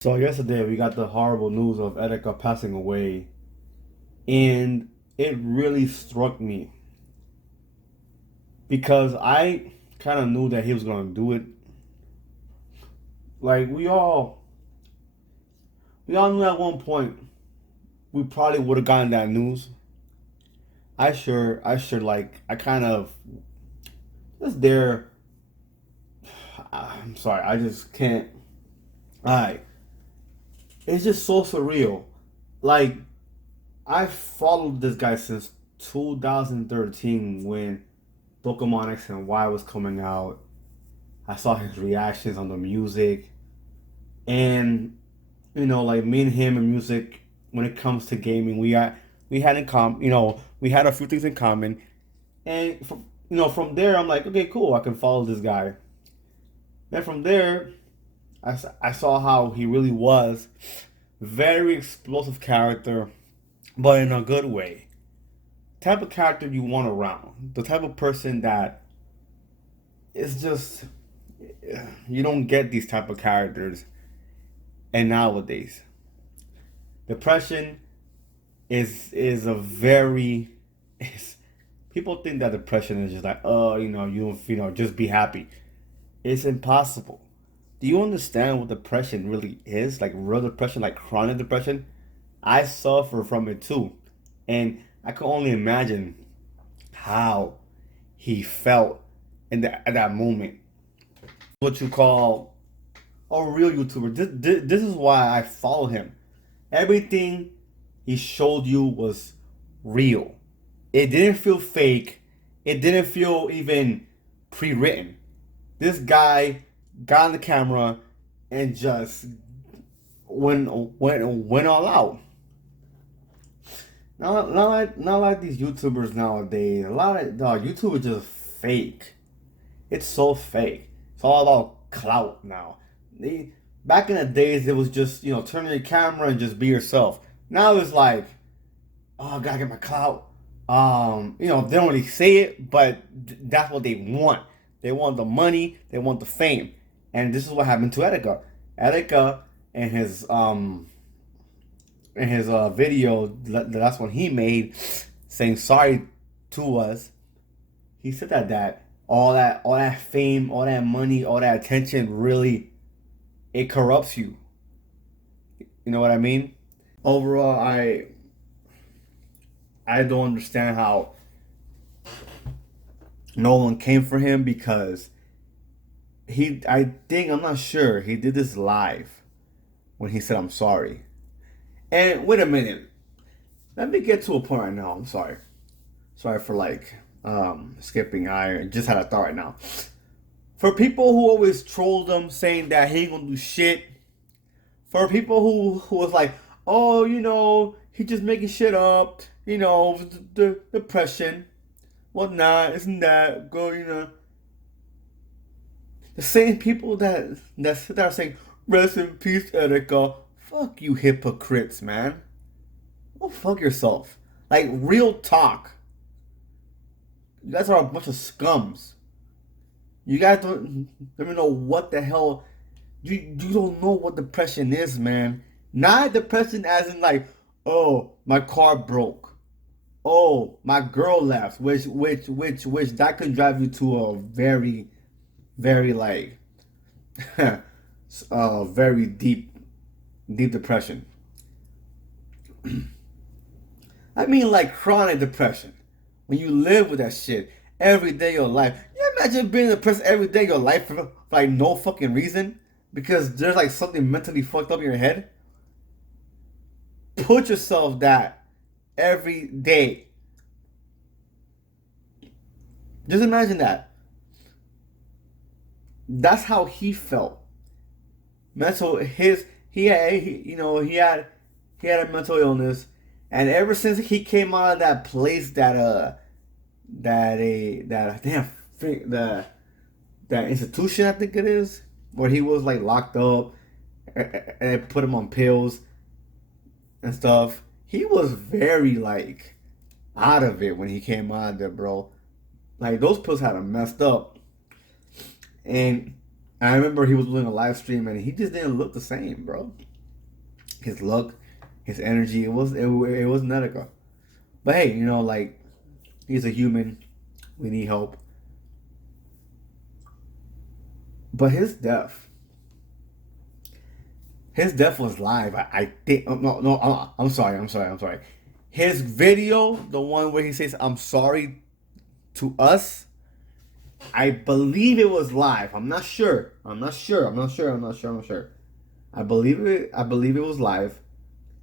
So yesterday we got the horrible news of Etika passing away, and it really struck me because I kind of knew that he was gonna do it. Like we all knew at one point we probably would have gotten that news. I kind of just there. I'm sorry, I just can't. I. It's just so surreal. Like I followed this guy since 2013 when Pokemon X and Y was coming out. I saw his reactions on the music, and like me and him and music. When it comes to gaming, we had in we had a few things in common, and from there, I'm like, okay, cool, I can follow this guy. Then from there, I saw how he really was, very explosive character, but in a good way. Type of character you want around, the type of person that is just you don't get these type of characters. And nowadays, depression is a very is, people think that depression is just like, oh, just be happy. It's impossible. Do you understand what depression really is? Like real depression, like chronic depression. I suffer from it too, and I can only imagine how he felt at that moment. What you call a real YouTuber. This is why I follow him. Everything he showed you was real. It didn't feel fake. It didn't feel even pre-written. This guy got on the camera and just went all out. Not like these YouTubers nowadays. A lot of YouTube is just fake. It's so fake. It's all about clout now. Back in the days, it was just turn on your camera and just be yourself. Now it's like, oh, I gotta get my clout. They don't really say it, but that's what they want. They want the money. They want the fame. And this is what happened to Etika. Etika and his video, the last one he made, saying sorry to us. He said that all that fame, all that money, all that attention really it corrupts you. You know what I mean? Overall, I don't understand how no one came for him because I'm not sure he did this live when he said I'm sorry. And wait a minute, let me get to a point right now. I'm sorry for skipping. I just had a thought right now. For people who always trolled him saying that he ain't gonna do shit, for people who was like, oh, he just making shit up, the depression, whatnot, isn't that go, the same people that sit there saying, rest in peace, Erica. Fuck you, hypocrites, man. Go fuck yourself. Like real talk. You guys are a bunch of scums. You guys don't even know what the hell. You don't know what depression is, man. Not depression as in like, oh, my car broke. Oh, my girl left. Which that could drive you to a very, very like, very deep depression. I mean, like chronic depression. When you live with that shit every day of your life. You imagine being depressed every day of your life for like no fucking reason? Because there's like something mentally fucked up in your head? Put yourself that every day. Just imagine that. That's how he felt. Mental his he had a mental illness, and ever since he came out of that place that damn the that institution I think it is where he was like locked up and put him on pills and stuff. He was very like out of it when he came out of there, bro. Like those pills had him messed up, and I remember he was doing a live stream and he just didn't look the same, bro. his look, his energy. It was Etika. But hey, like he's a human. We need help. But his death was live. I think. No. I'm sorry. I'm sorry. His video, the one where he says "I'm sorry" to us, I believe it was live. I'm not sure. I'm not sure. I'm not sure. I'm not sure. I'm not sure. I believe it. I believe it was live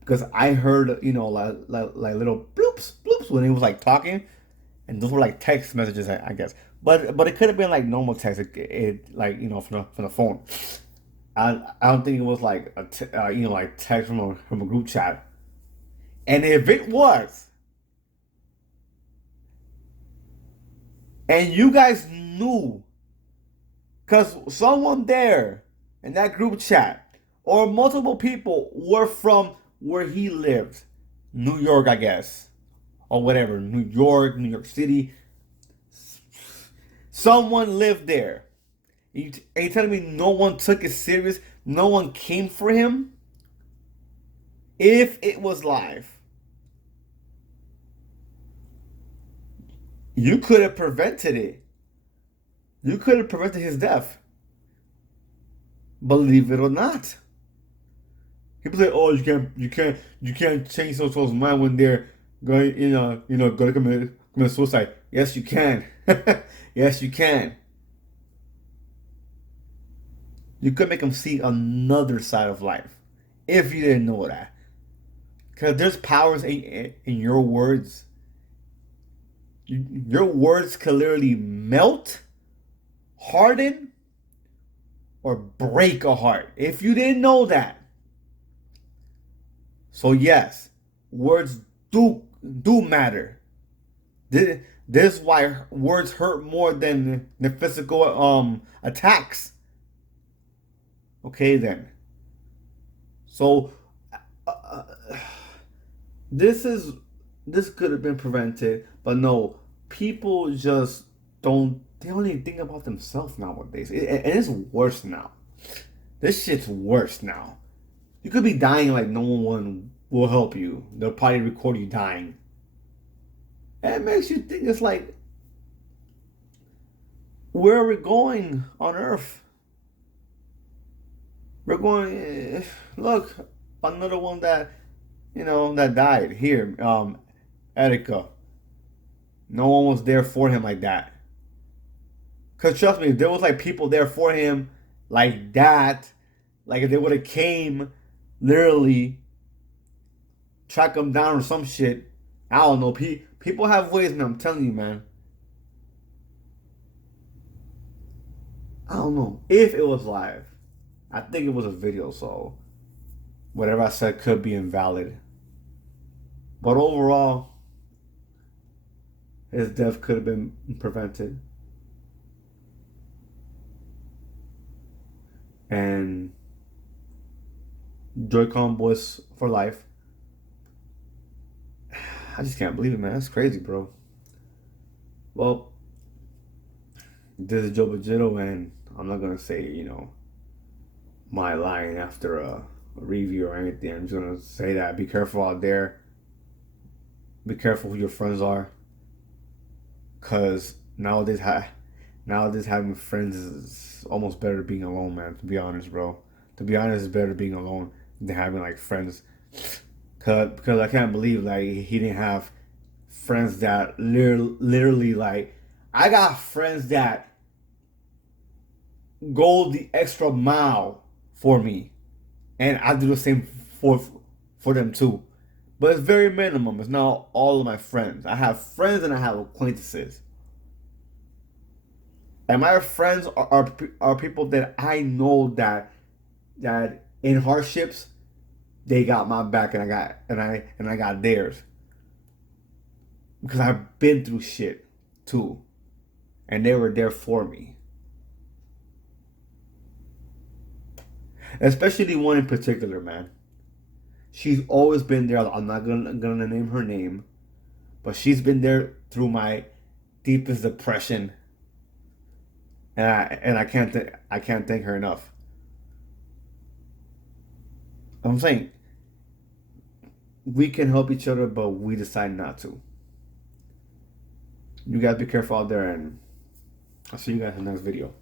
because I heard like little bloops bloops when he was like talking, and those were like text messages, I guess. But it could have been like normal text. It like from the phone. I don't think it was like like text from a group chat. And if it was, and you guys knew, because someone there in that group chat or multiple people were from where he lived, New York, I guess, or whatever, New York City. Someone lived there. Are you telling me no one took it serious? No one came for him? If it was live, you could have prevented it. You could have prevented his death. Believe it or not. People say, "Oh, you can't change someone's mind when they're going, going to commit suicide." Yes, you can. Yes, you can. You could make them see another side of life if you didn't know that. Because there's powers in your words. Your words can literally melt, harden, or break a heart. If you didn't know that. So yes, words do matter. This is why words hurt more than the physical attacks. Okay then. So uh, this is this could have been prevented, but no, people just don't. They only think about themselves nowadays, and it's worse now. This shit's worse now. You could be dying like no one will help you. They'll probably record you dying. And it makes you think it's like, where are we going on Earth? We're going. Look, another one that that died here. Etika. No one was there for him like that. Cause trust me, if there was like people there for him like that, like if they would have came, literally track him down or some shit. I don't know. People have ways, man. I'm telling you, man. I don't know if it was live. I think it was a video, so whatever I said could be invalid. But overall, his death could have been prevented. And JOYCON boys for life. I just can't believe it, man. That's crazy, bro. Well, this is Joe Bajito, and I'm not gonna say, my line after a review or anything. I'm just gonna say that be careful out there. Be careful who your friends are, cause nowadays having friends is almost better than being alone, man. To be honest, bro. To be honest, it's better being alone than having like friends. Because I can't believe like he didn't have friends that literally like, I got friends that go the extra mile for me, and I do the same for them too. But it's very minimum. It's not all of my friends. I have friends and I have acquaintances. And my friends are people that I know that in hardships they got my back and I got theirs. Because I've been through shit too. And they were there for me. Especially one in particular, man. She's always been there. I'm not gonna name her name, but she's been there through my deepest depression, and I can't thank her enough. I'm saying we can help each other, but we decide not to. You guys be careful out there, and I'll see you guys in the next video.